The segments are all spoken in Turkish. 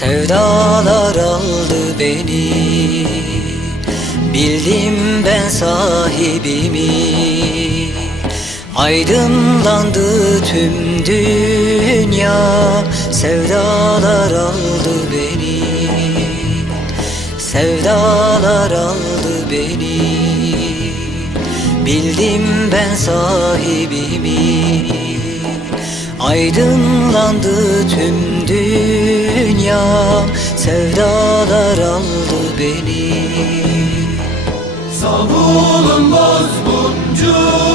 Sevdalar aldı beni. Bildim ben sahibimi. Aydınlandı tüm dünya. Sevdalar aldı beni. Sevdalar aldı beni. Bildim ben sahibimi. Aydınlandı tüm dünya Sevdalar aldı beni. Savulun bozguncular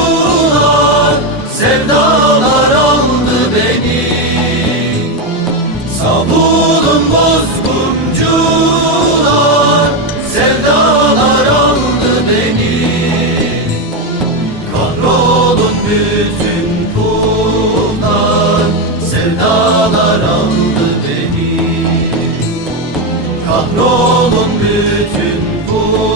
Kahrolun bütün kullar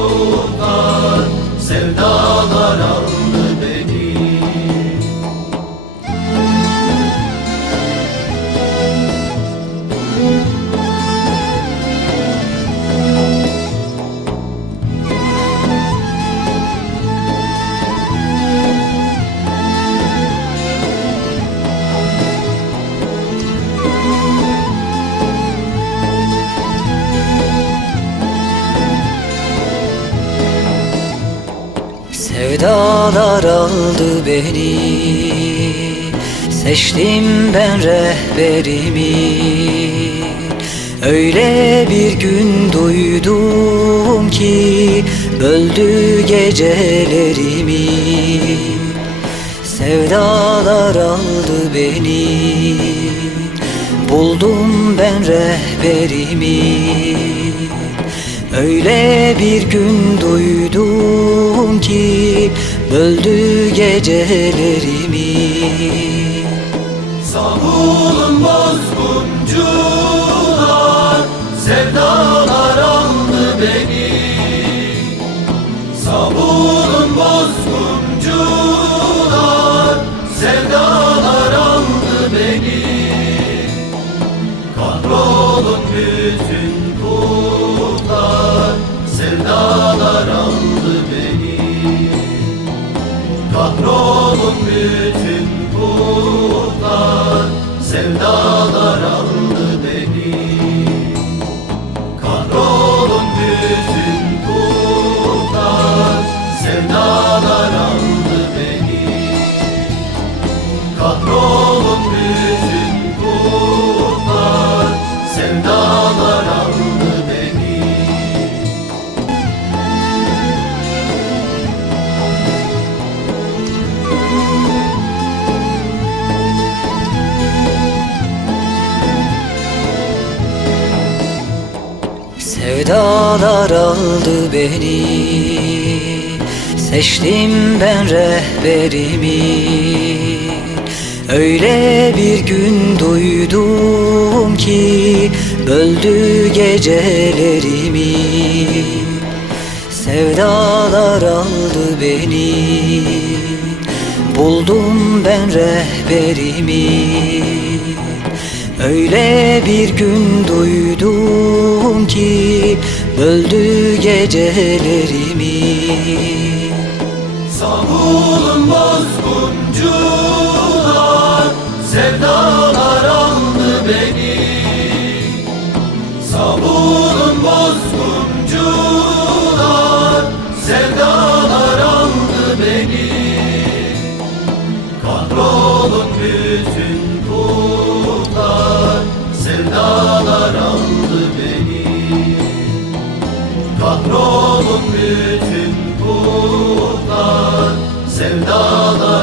Sevdalar aldı beni. Seçtim ben rehberimi. Öyle bir gün duydum ki Böldü gecelerimi. Sevdalar aldı beni. Buldum ben rehberimi. Öyle bir gün duydum ki Böldü gecelerimi. Savulun bozguncular Sevdalar aldı beni. Savulun bozguncular Sevdalar aldı beni. Kahrolun bütün kullar Sevdalar aldı bütün kullar Sevdalar aldı Sevdalar aldı beni. Seçtim ben rehberimi. Öyle bir gün duydum ki Böldü gecelerimi. Sevdalar aldı beni. Buldum ben rehberimi Öyle bir gün duydum ki Böldü gecelerimi. Savulun bozguncular Sevdalar aldı beni. Savulun bozguncular Sevdalar aldı beni. Kahrolun bütün kullar Sevdalar